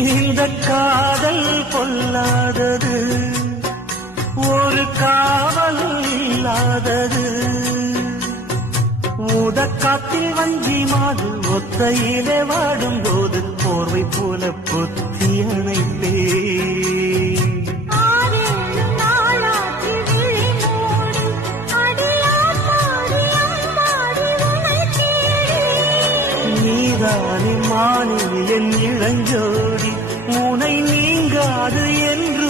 இந்த காதல் பொல்லாதது, ஒரு காவல் இல்லாதது. ஊதக்காத்தில் வஞ்சி மாது ஒத்தையிலே வாடும் போது போர்வை போல பொத்தி அணைப்பே. நீதானே மானில் என் இளஞ்சோடி, உனை நீங்காது என்று